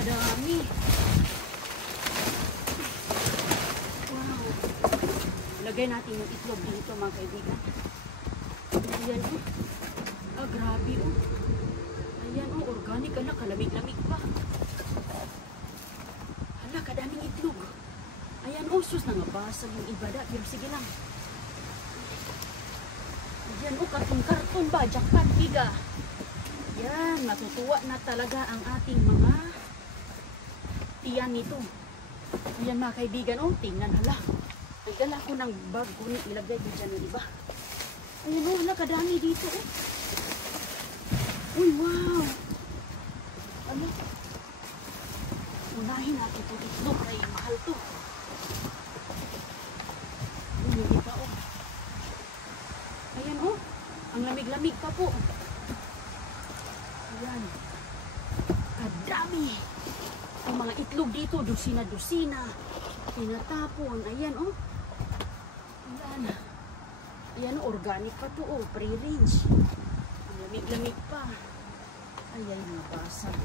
kadami. Wow. Lagay natin yung itlog dito mga kaibigan. Ayan o. Ah, grabe o. Ayan o, organic. Ala, kalamig-lamig pa. Ala, kadaming itlog. Ayan o, sus, nangabasag yung ibada. Pero sige lang. Ayan o, karton-karton ba? Jackpot, biga. Yan, matutuwa na talaga ang ating mga tiyan nito. Ayan mga kaibigan, oh, tingnan, hala. Nagdala ko ng bag, kunin, ilagay ko dyan ng iba. Ayan oh, hala, kadami dito, oh. Uy, wow. Ano? Unahin natin itong itlog, ay mahal to. Hindi pa, oh. Ayan, oh. Ang lamig-lamig pa po. Ayan. Kadami. Ang mga itlog dito, dusina-dusina. Tinatapon. Ayan, oh. Ayan. Ayan, organic pa to, oh. Pre-range. Ang lamig-lamig pa. Ayan, nabasag.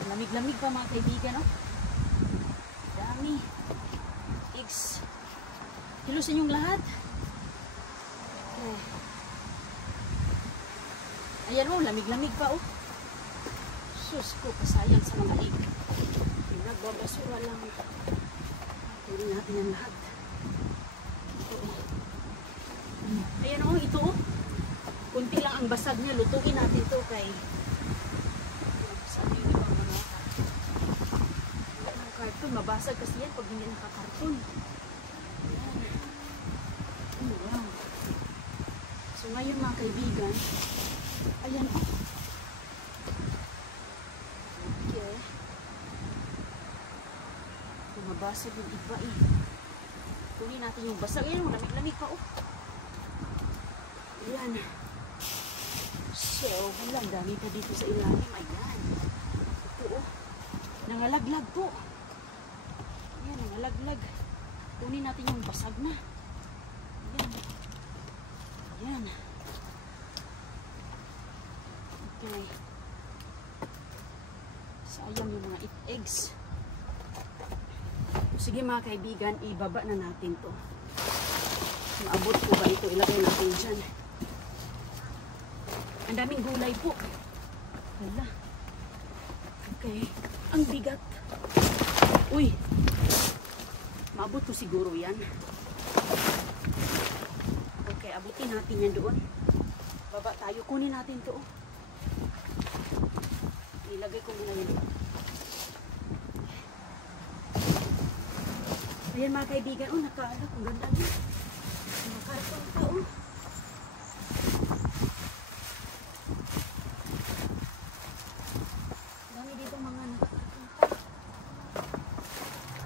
Ang lamig-lamig pa, mga kaibigan, oh. Dami. Eggs. Hilusin yung lahat. Okay. Ayan oh, lamig-lamig pa oh. Sus ko, pasayang sa mga lig. Nagbabasura lang. Tuloy natin ang lahat. Ito oh. Ayan oh, ito oh. Kunti lang ang basag niya. Lutuin natin ito kay sabi niyo mga karton. Mabasag kasi yan pag hindi nakakarton. Ayan. Wow. So ngayon mga kaibigan, ayan o. Okay. Mabasag yung iba eh. Kunin natin yung basag. Ayan o, lamig-lamig pa o. Ayan. So, walang dami pa dito sa ilalim. Ayan. Ito o. Nangalaglag po. Ayan, nangalaglag. Kunin natin yung basag na. Ayan. Ayan. Okay. Sayang yung mga eggs. Sige mga kaibigan, ibaba na natin to. Maabot po ba ito? Ilagay natin dyan. Ang daming gulay po. Wala. Okay. Ang bigat. Uy. Maabot to siguro yan. Okay, abutin natin yan doon. Baba tayo. Kunin natin to. Ilagay ko muna yun. Ayan mga kaibigan. Oh, nakaalak. Ang ganda niya. Nakakarton pa oh. Dami dito mga nakakarton pa.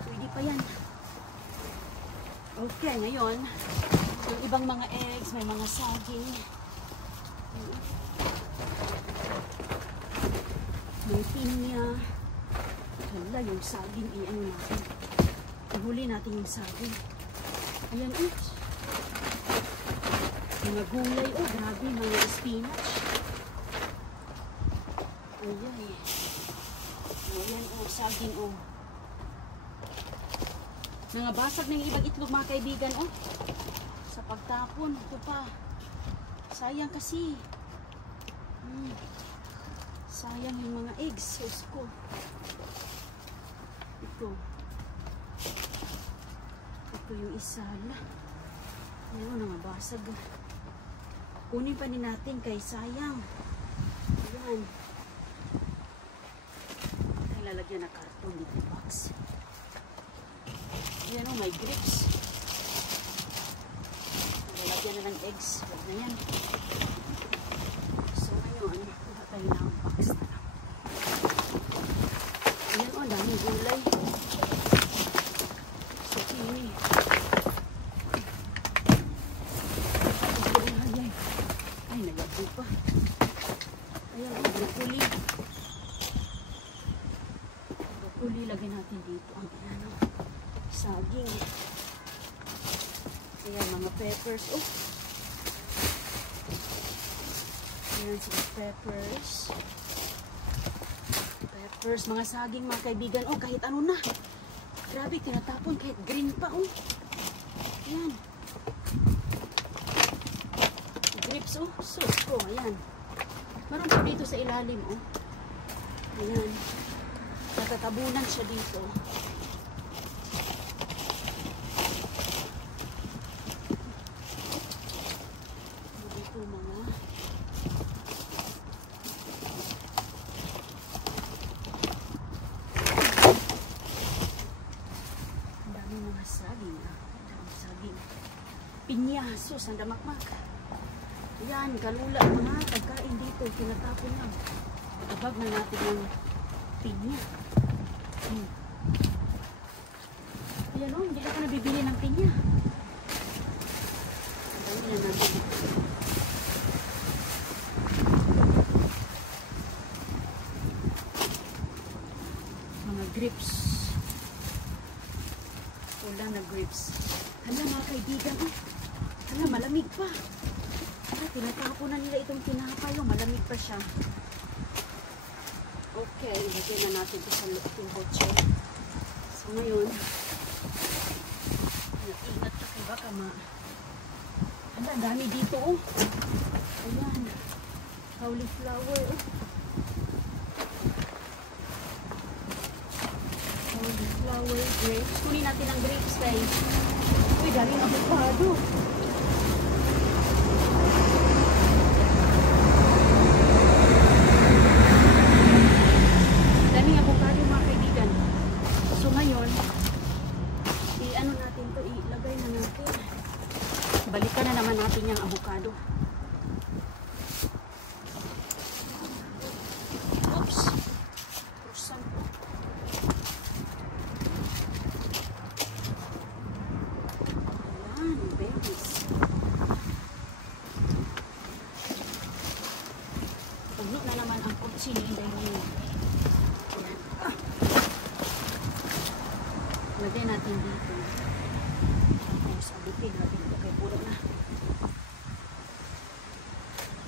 Pwede pa yan. Okay, ngayon. Yung ibang mga eggs, may mga saging. May pinya. Hala, yung saging, i-ano natin. Ihuli natin yung saging. Ayan, oops. Mga gulay, oh, grabe, mga spinach. Ayan, eh. Ayan, oh, saging, oh. Nangabasag na yung ibang itlog, mga kaibigan, oh. Sa pagtapon, ito pa. Sayang kasi. Sayang yung mga eggs. Sus ko. Ito. Ito yung isa. Ayun, nangabasag. Kunin pa din natin kay sayang. Ayan. Tayo lalagyan na karton dito box. Ayan o, may grapes. Lalagyan na ng eggs. Huwag na yan. So ngayon, kuha tayo na ang box na lang. Ayan o, daming gulay. Zucchini. Ay, nagabo pa. Ayan o, broccoli. Broccoli, lagyan natin dito ang ano, saging. Ayan, mga peppers. Oh! Ayan sila peppers. First, mga saging mga kaibigan. Oh, kahit ano na. Grabe, tinatapon. Kahit green pa, oh. Ayan. Grapes, oh. Sus ko, ayan. Meron pa dito sa ilalim, oh. Ayan. Natatabunan siya dito. Dito mga saging. Saging. Pinyasos, ang damakmak. Yan, kalula, mga pagkain dito, tinatapon lang. Abag na natin ng pinya. Ayan o, hindi ako nabibili ng pinya. Abag na natin. Mga grapes. Wala na grapes. Hala mga kaibigan, oh. Hala, malamig pa. Hala, tinatapon na nila itong tinapay, oh. Malamig pa siya. Okay, lagyan na natin ito sa ating boche. So ngayon, ingat ka kay baka hala, dami dito, oh. Ayan. Cauliflower, oh. Cauliflower, grapes. Kunin natin ang grapes, guys. Uy, daming avocado. Daming avocado, mga kaibigan. So ngayon, i-ano natin to, ilagay na natin. Balikan na naman natin yung avocado. Oops. Kursan po. Puno na naman ang kutsili dahil lagyan natin dito. Sabutin natin ito kay puro na.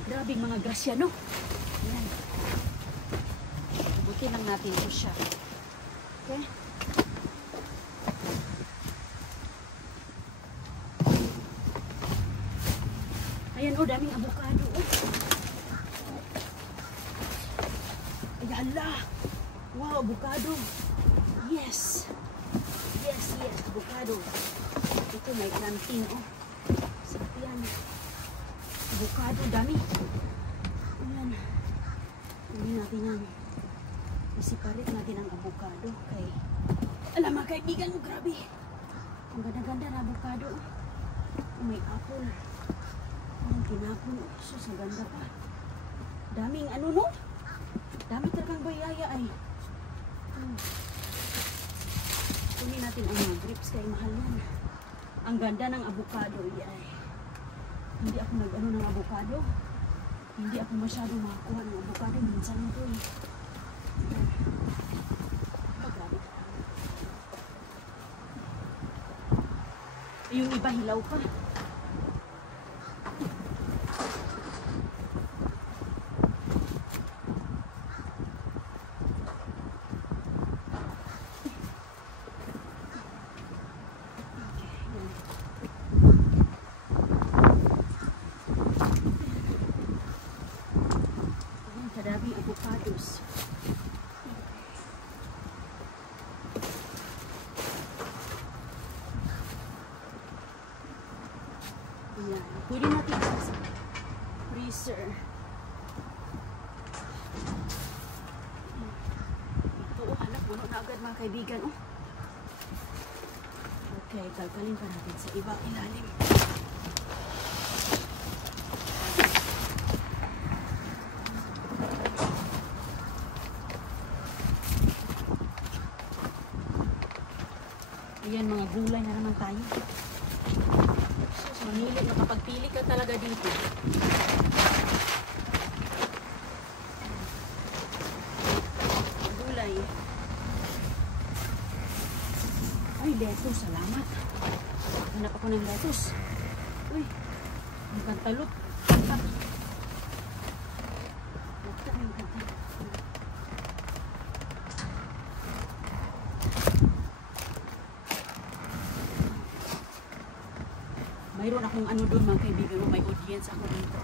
Grabing mga grasya, no? Ayan. Sabutin lang natin ito siya. Okay? Ayan, oh, daming avocado, oh. Hala! Wow, avocado! Yes! Yes, yes, avocado. Ito may planting, oh. Sarap yan. Avocado, dami. Ayan. Hindi natin yan. Isiparit natin ang avocado. Okay. Alam mga kaibigan, oh, grabe. Ang ganda-ganda na avocado. Oh, may apple. Ang tinapon. Oh, sus, ang ganda pa. Daming ano, no? Dami talagang bayaya ay. Kunin natin ang mga grapes kay mahal yan. Ang ganda ng avocado. Ay. Hindi ako nag-ano ng avocado. Hindi ako masyadong makakuha ng avocado. Minsan ito eh. Grabe. Yung iba hilaw pa. Kadaming avocados. Ayan. Pwede natin sa freezer. Ito, oh, halak. Puno na agad mga kaibigan, oh. Okay, kalkalin pa natin sa ibang ilalim. Ayan, mga gulay na naman tayo. Manili, makapagpili ka talaga dito. Gulay. Ay, lettuce, salamat. Hanap ako ng lettuce. Uy, ang kantalot. Ito yung kantalot. akong ano doon mga kaibigan, may audience ako dito.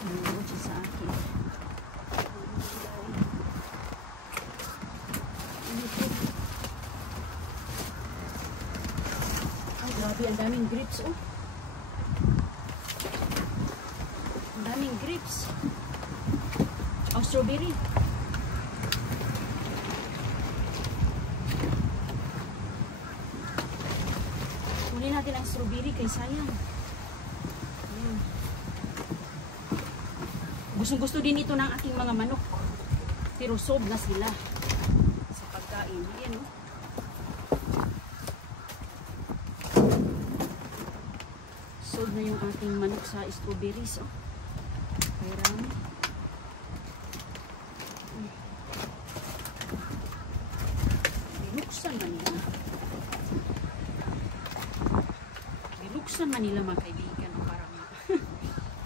Nanonood siya sa akin. Ay, grabe, ang daming grapes, oh. Ang daming grapes. Oh, strawberry. Kunin natin ang strawberry kay sayang. Ayan. Gustong-gusto din ito ng aking mga manok. Pero sob na sila sa pagkain. Ayan, oh. Sold na yung ating manok sa strawberries, oh. Kaya rami. Binuksan Manila. Binuksan Manila mga kaibigan, oh, parang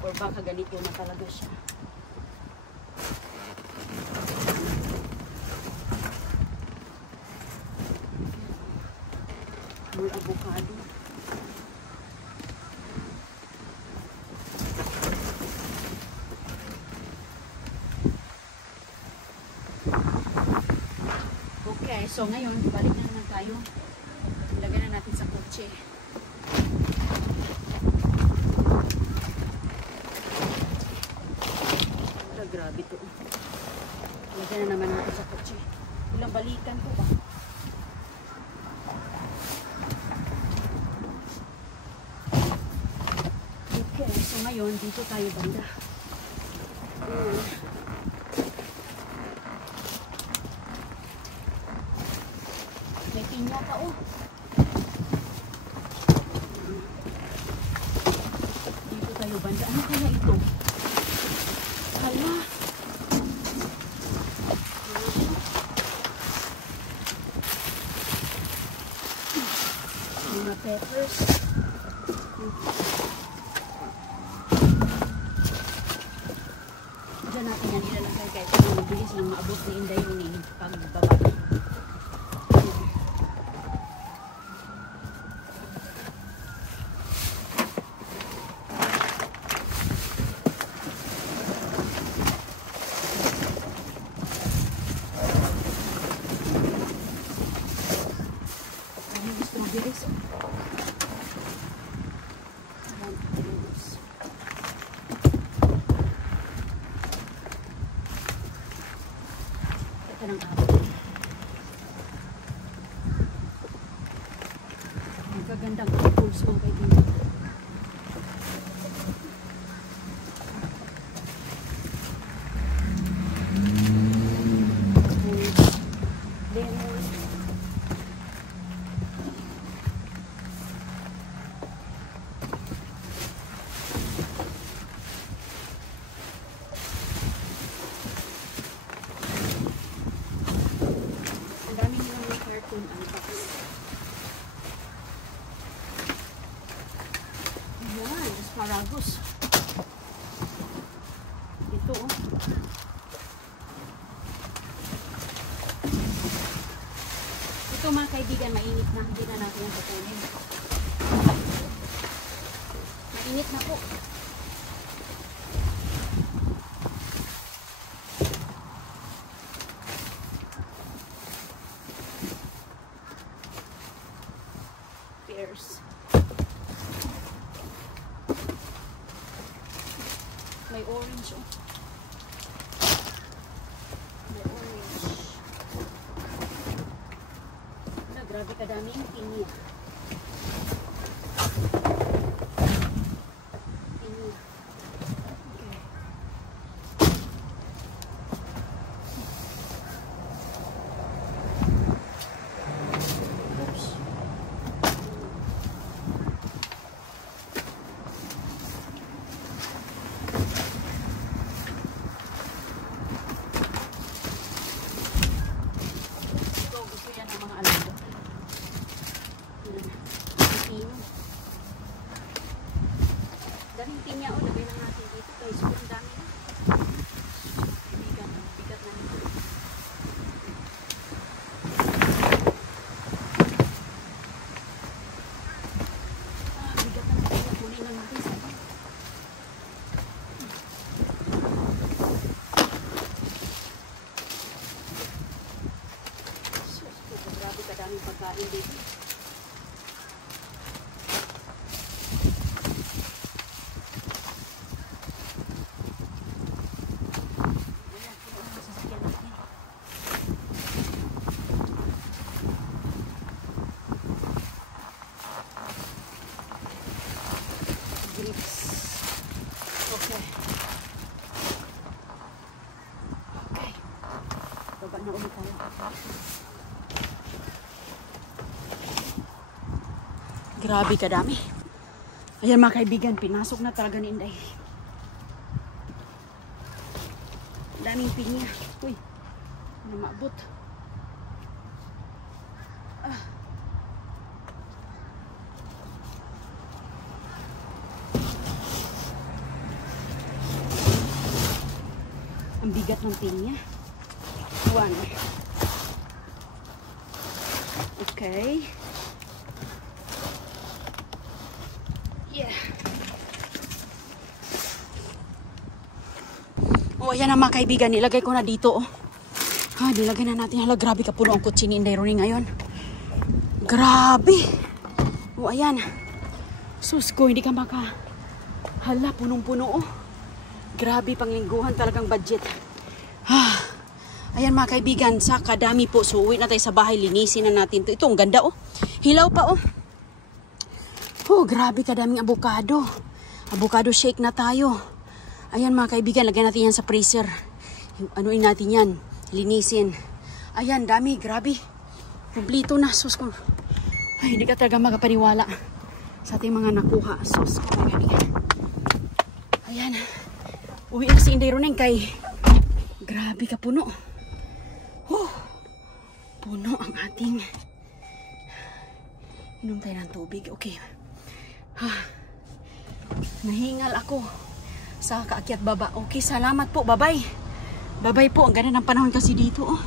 or baka ganito na talaga siya. More avocado. Okay, so ngayon, balik na naman tayo. Ilagay na natin sa kotse. Grabe to. Ilagay na naman natin sa kotse. Ilang balikan ko ba? Okay, so ngayon, dito tayo banda. May pinya pa, oh. Dito tayo banda. Ano kaya ito? Hala. Mga peppers. Diyan natin yan ilalagay kahit mabilis lang maabot ni Inday yung pagbaba. Ng apple. Ang kagandang apples mga kaibigan. Ayan, asparagus. Ito, oh. Ito mga kaibigan, mainit na. Hindi na natin yung kukunin. Mainit na po. Pears. May orange, oh. May orange. Wala, grabe kadaming pinya. Pinya. Okay. Oops. pagkain dito. Ayan, puno ang sasakyan natin. Grips. Okay. Okay. Baba na ulit tayo. Grabe kadami. Ayan mga kaibigan, pinasok na talaga ni Inday. Daming pinya. Uy, namabot. Ah. Ang bigat ng pinya. 1. Okay. Yeah. Oh, ayan na mga kaibigan. Nilagay ko na dito. Oh. Ha, nilagay na natin. Hala, grabe ka puno ang kutsi ni Inday Rooney ngayon. Grabe. Oh, ayan. Sus ko, hindi ka maka... Hala, punong-puno. Oh. Grabe, panglingguhan talagang budget. Ah. Ayan mga kaibigan, sa kadami po. So, uwi na tayo sa bahay. Linisin na natin to. Ito, ang ganda oh. Hilaw pa oh. Oh, grabe kadaming avocado. Avocado shake na tayo. Ayan mga kaibigan, lagyan natin yan sa freezer. Anuin natin yan. Linisin. Ayan, dami. Grabe. Kumplito na. Sus ko. Ay, hindi ka talaga makapaniwala sa ating mga nakuha. Sus ko mga kaibigan. Ayan. Uwi na si Inday Rooney kay... Grabe ka puno. Oh, puno ang ating... Inom tayo ng tubig. Okay. Nahingal ako sa kaakyat baba. Okay, salamat po. Bye-bye. Bye-bye po. Ang ganda ng panahon kasi dito. Oh.